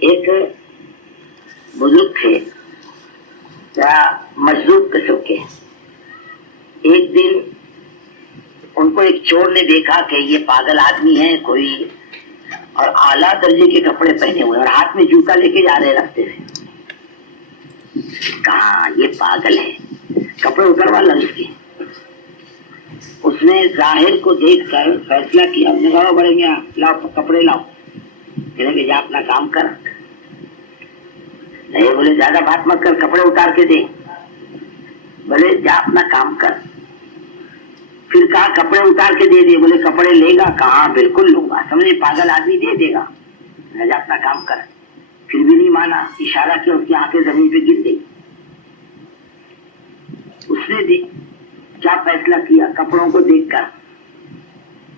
ایک بزرگ تھے یا مجذوب قسم کے. ایک دن ان کو ایک چور نے دیکھا کہ یہ پاگل آدمی ہے کوئی, اور اعلیٰ درجے کے کپڑے پہنے ہوئے اور ہاتھ میں جوتا لے کے جا رہے راستے سے. کہا یہ پاگل ہے, کپڑے اتروا لگ کے. اس نے ظاہر کو دیکھ کر فیصلہ کیا, اس نے کہا بڑے میاں لاؤ کپڑے لاؤ. کہنے کہ جا اپنا کام کر. نہیں بولے زیادہ بات مت کر, کپڑے اتار کے دے. بولے جا اپنا کام کر. پھر کہا کپڑے اتار کے دے دے. بولے کپڑے لے گا؟ کہاں بالکل لوں گا. سمجھے پاگل آدمی دے دے گا. جا اپنا کام کر. پھر بھی نہیں مانا, اشارہ کیا, اس کی آنکھیں زمین پہ گر گئی. اس نے کیا فیصلہ کیا کپڑوں کو دیکھ کر,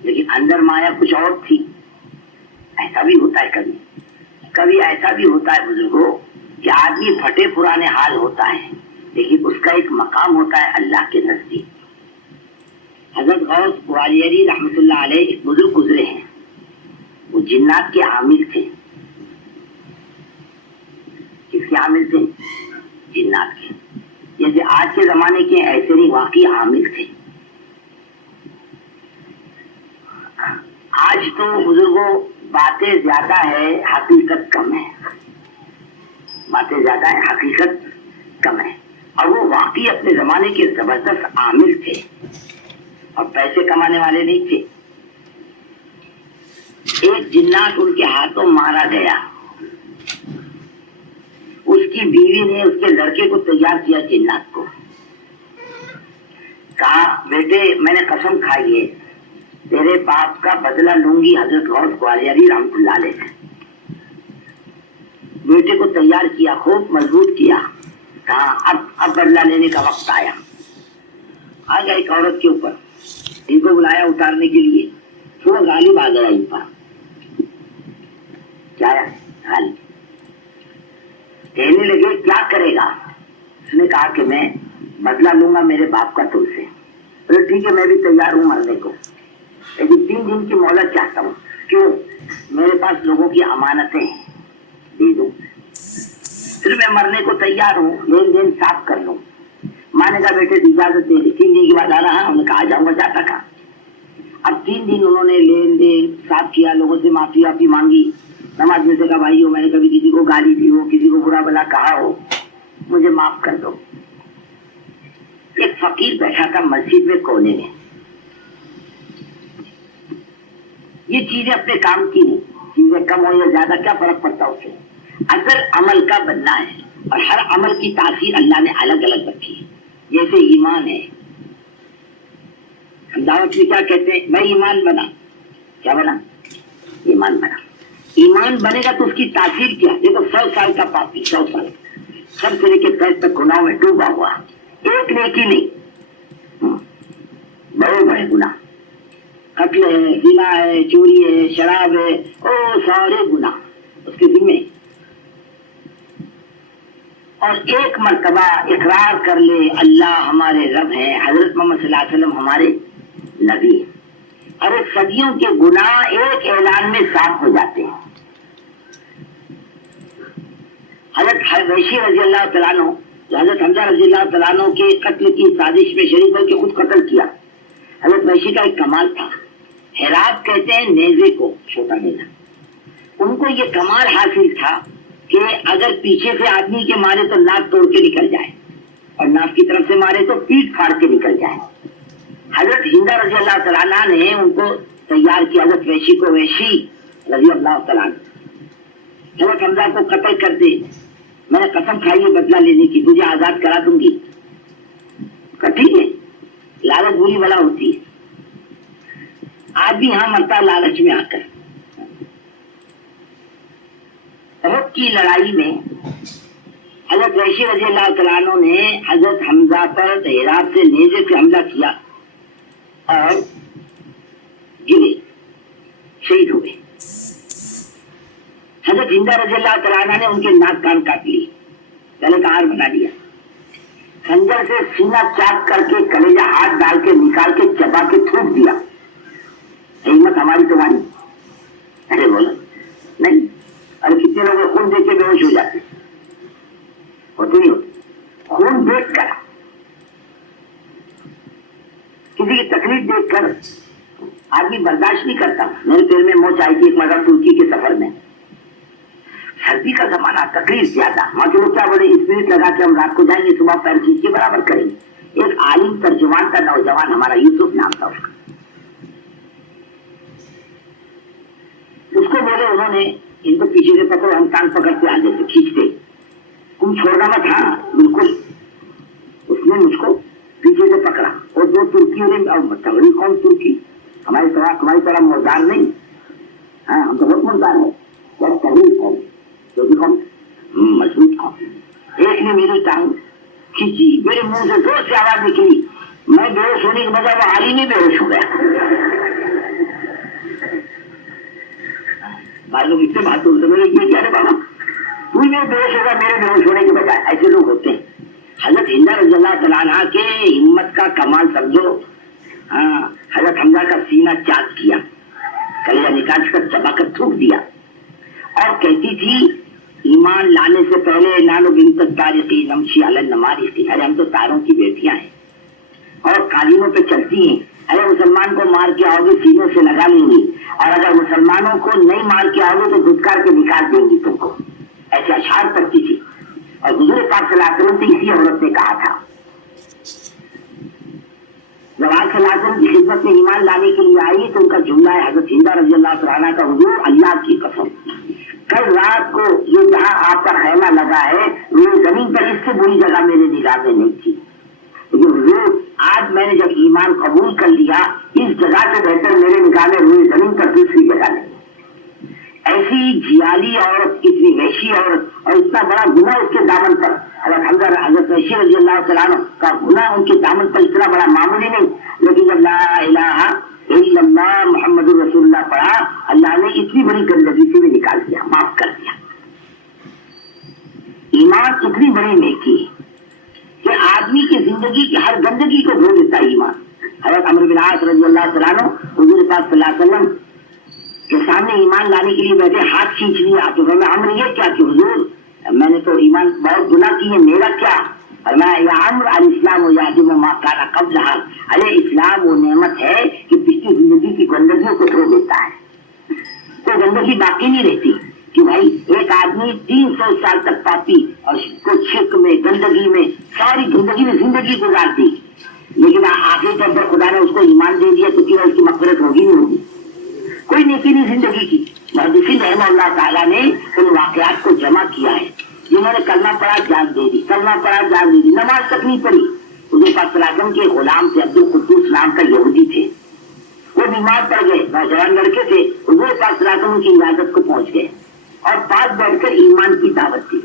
لیکن اندر مایا کچھ اور تھی. ایسا بھی ہوتا ہے کبھی کبھی ایسا بھی ہوتا ہے بزرگوں کہ آدمی پھٹے پرانے حال ہوتا ہے, لیکن اس کا ایک مقام ہوتا ہے اللہ کے نزدیک. حضرت غوث قوالیری رحمۃ اللہ علیہ ایک بزرگ گزرے ہیں, وہ جنات کے عامل تھے. کس کے عامل تھے؟ جنات کے. جیسے آج کے زمانے کے ایسے نہیں, واقعی عامل تھے. آج تو بزرگوں باتیں زیادہ ہے, حقیقت کم ہے. باتیں زیادہ ہے, حقیقت کم ہے. اور وہ واقعی اپنے زمانے کے زبردست عامل تھے اور پیسے کمانے والے نہیں تھے. ایک جنات ان کے ہاتھوں مارا گیا. اس کی بیوی نے اس کے لڑکے کو تیار کیا جنات کو. کہا بیٹے میں نے قسم کھائی ہے تیرے باپ کا بدلہ لوں گی. حضرت غوث قوالیری رحمۃ اللہ علیہ. بیٹے کو تیار کیا, خوب مضبوط کیا. کہا اب بدلہ لینے کا وقت آیا. آ گیا ایک عورت کے اوپر, ان کو بلایا اتارنے کے لیے. وہ غالب آ گیا ان پر. کیا غالب کہنے لگے کیا کرے گا؟ اس نے کہا کہ میں بدلہ لوں گا میرے باپ کا تم سے. بولے ٹھیک ہے میں بھی تیار ہوں مرنے کو, لیکن 3 دن کی مہلت چاہتا ہوں. کیوں؟ میرے پاس لوگوں کی امانتیں ہیں, دے دوں. پھر میں مرنے کو تیار ہوں, لین دین صاف کر لوں. ماں نے کہا بیٹے اجازت دے دی, 3 دن کے بعد آنا ہے. انہوں نے کہا آ جاؤں گا. جاتا کہا. اب 3 دن انہوں نے لین دین صاف کیا, لوگوں سے معافی وافی مانگی. نماز میں سے کہا بھائی میں نے کبھی کسی کو گالی دی ہو, کسی کو برا بلا کہا ہو, مجھے معاف کر دو. ایک فقیر بیٹھا تھا مسجد میں کونے میں. یہ چیزیں اپنے کام کی نہیں, چیزیں کم ہو یا زیادہ کیا فرق پڑتا اسے. اصل عمل کا بننا ہے, اور ہر عمل کی تاثیر اللہ نے الگ الگ رکھی ہے. جیسے ایمان ہے, ہم دعوت میں کیا کہتے ہیں, میں ایمان بنا. کیا بنا؟ ایمان بنا. ایمان بنے گا تو اس کی تاثیر کیا؟ دیکھو 100 سال کا پاپی, 100 سال سب سے لے کے پیر تک گناہوں میں ڈوبا ہوا, ایک نیکی نہیں, بڑے بڑے گناہ, قتل ہے, زنا ہے, چوری ہے, شراب ہے, او سارے گناہ اس کے ذمہ. اور ایک مرتبہ اقرار کر لے اللہ ہمارے رب ہیں, حضرت محمد صلی اللہ علیہ وسلم ہمارے نبی ہیں, اور صدیوں کے گناہ ایک اعلان میں صاف ہو جاتے ہیں. حضرت ویشی رضی اللہ تعالیٰ عنہ, حضرت حمزہ رضی اللہ تعالیٰ عنہ کے قتل کی سازش میں شریک ہو کے خود قتل کیا. حضرت ویشی کا ایک کمال تھا, حراب کہتے ہیں نیزے کو, چھوٹا نیزا. ان کو یہ کمال حاصل تھا کہ اگر پیچھے سے آدمی کے مارے تو ناک توڑ کے نکل جائے, اور ناک کی طرف سے مارے تو پیٹ پھاڑ کے نکل جائے. حضرت ہندہ رضی اللہ تعالیٰ عنہ نے ان کو تیار کیا, حضرت ویشی کو ویشی رضی اللہ تعالیٰ عنہ, حضرت حمزہ کو قتل کر دے, میں نے قسم کھائی ہے بدلہ لینے کی, تجھے آزاد کرا دوں گی. ٹھیک ہے, لالچ بری بلا ہوتی ہے. آدمی یہاں مرتا لالچ میں آ کر. احد کی لڑائی میں حضرت ویشی رضی اللہ تعالیٰ عنہ نے حضرت حمزہ پر حراب سے نیزے سے حملہ کیا اور گرے, شہید ہو گئے. حضرت ہندہ رضی اللہ تعالیٰ عنہ نے ان کے ناک کان کاٹ لی, گلے کا ہار بنا دیا. خنجر سے سینہ چاک کر کے کلیجہ ہاتھ ڈال کے نکال کے چبا کے تھوک دیا. ہمت ہماری تمہاری. ارے بولو نہیں, ارے کتنے कितने लोग खून देख के बेहोश हो जाते, होते नहीं होते? खून देख कर, किसी की तकलीफ देख कर आदमी बर्दाश्त नहीं करता। मेरे पैर में मोच आई थी एक मरतबा तुर्की के सफर में, सर्दी का जमाना, तकलीफ ज्यादा। वहां के लोग क्या बड़े स्पिरिट लगा के हम रात को जाएंगे, सुबह पैर खींच के बराबर करेंगे। एक आलिम तर्जुमान का नौजवान हमारा, यूसुफ नाम था उसका, उसको बोले उन्होंने, इनको पीछे से पकड़ो, हम टांग पकड़ते आगे से खींचते, तुम छोड़ना मत, हाँ बिल्कुल। उसने मुझको पीछे से पकड़ा और दो तुर्कियों ने, तगड़ी कौन तुर्की, हमारी तरह मुर्दार नहीं, हाँ हम तो बहुत मुर्दार है, बहुत तगड़ी कौन, क्योंकि कौन मजबूत कौन। एक ने मेरी टांग खींची, मेरे मुंह से जोर से आवाज निकली, मैं बेहोश होने के बजाय वो हाल ही में बेहोश हो गया। भाई लोग इससे बात होते मेरे ये क्या है बाबा, तू मेरे बेहोश होगा मेरे बेहोश होने के बजाय, ऐसे लोग होते हैं। हजरत हिंदा रज़ियल्लाहु तआला अन्हा के हिम्मत का कमाल समझो। हाँ, हजरत हमजा का सीना चाक किया, कलेजा निकाल कर चबा कर थूक दिया और कहती थी, ईमान लाने से पहले नानो बिन्त तारिकी नमशी अला नमारिकी, अरे हम तो तारों की बेटियां हैं और कालीनों पे चलती हैं। अरे मुसलमान को मार के आओगे सीनों से लगा लेंगी, और अगर मुसलमानों को नहीं मार के आओगे तो धुतकार के निकाल देंगी तुमको, ऐसे अशार करती थी। और हुजूर पाक सल्लल्लाहु अलैहि वसल्लम इसी औरत ने कहा था, जब आप सल्लल्लाहु अलैहि वसल्लम की खिदमत में ईमान लाने के लिए आई तो उनका जुमला है, हजरत हिंदा रज़ियल्लाहु तआला अन्हा का, हुजूर अल्लाह की कसम कल रात को ये जहाँ आपका खैमा लगा है ये जमीन पर इससे बुरी जगह मेरे निगाह में नहीं थी, लेकिन हुजूर आज मैंने जब ईमान कबूल कर लिया, इस जगह से बेहतर मेरे निगाह में हुई जमीन पर दूसरी जगह नहीं। ऐसी जियाली औरत, इतनी वैशी औरत और इतना बड़ा गुनाह उसके दामन पर, हजरत वैशी रज़ियल्लाहु तआला अन्हु का गुनाह उनके दामन पर इतना बड़ा मामूली नहीं, लेकिन जब ला इलाहा इल्लल्लाह मुहम्मदुर रसूलुल्लाह पढ़ा, अल्लाह ने इतनी बड़ी गंदगी से भी निकाल दिया, माफ कर दिया। ईमान इतनी बड़ी नेकी कि आदमी की जिंदगी की हर गंदगी को धो देता है ईमान। हजरत अमर बिन आस रज़ियल्लाहु तआला अन्हु हुजूर पाक सल्लल्लाहु अलैहि वसल्लम के सामने ईमान लाने के लिए बैठे, हाथ खींच लिया तो मैं अमर ये क्या कि हुजूर मैंने तो ईमान बहुत गुनाह किए, मेरा क्या? और मैं या अमर अल इस्लाम हो याद में माँ काना कब रहा, अरे इस्लाम वो नेमत है कि पिछली जिंदगी की गंदगियों को धो देता है, कोई गंदगी बाकी नहीं रहती। कि भाई एक आदमी 300 साल तक पापी और शिर्क में, गंदगी में, सारी जिंदगी में जिंदगी गुजार दी, लेकिन आखिर पर खुदा ने उसको ईमान दे दिया तो क्या उसकी मग़फ़िरत होगी नहीं होगी? कोई नेकी नहीं जिंदगी की। मुहद्दिसीन रहमतुल्लाह ताला ने उन वाक़यात को जमा किया है, जिन्होंने कलमा पढ़ा जान दे दी, कलमा पढ़ा जान दे दी, नमाज तक नहीं पढ़ी। हुजूर पाक सल्लल्लाहु अलैहि वसल्लम के गुलाम थे, अब्दुल कुद्दूस नाम का यहूदी थे, वो बीमार पड़ गए, नौजवान लड़के थे, हुजूर पाक सल्लल्लाहु अलैहि वसल्लम की इजाजत को पहुंच गए और पास बैठकर ईमान की दावत दी।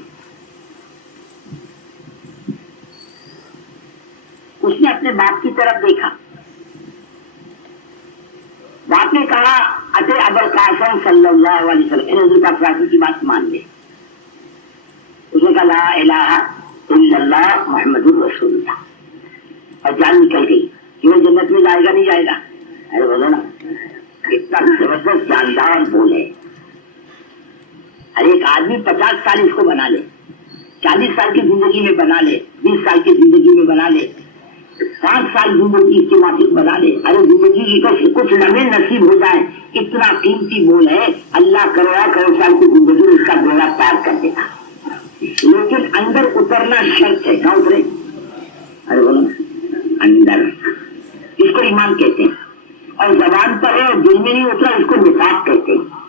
उसने अपने बाप की तरफ देखा, बाप ने कहा अते अबुल कासिम सल्लल्लाहु अलैहि वसल्लम, हुजूर पाक सल्लल्लाहु अलैहि वसल्लम की बात मान ले। उसने कहा ला इलाहा इल्लल्लाह मुहम्मदुर रसूलुल्लाह, और जान निकल गई कि वो जन्नत में जाएगा नहीं जाएगा। अरे बोलो ना, कितना जबरदस्त जानदार बोले। अरे एक आदमी 50 साल इसको बना ले, 40 साल की जिंदगी में बना ले, 20 साल की जिंदगी में बना ले, 5 साल जिंदगी इसके माफिक बना ले, अरे जिंदगी की कुछ लम्हे नसीब हो जाए, इतना कीमती बोल है। अल्लाह करोड़ साल की जिंदगी में इसका बेड़ा पार कर देगा, लेकिन अंदर उतरना शर्त है। कहाँ उतरे? अरे बोलो अंदर, इसको ईमान कहते हैं। और जबान पर है और दिल में नहीं उतरा, इसको निफाक कहते हैं।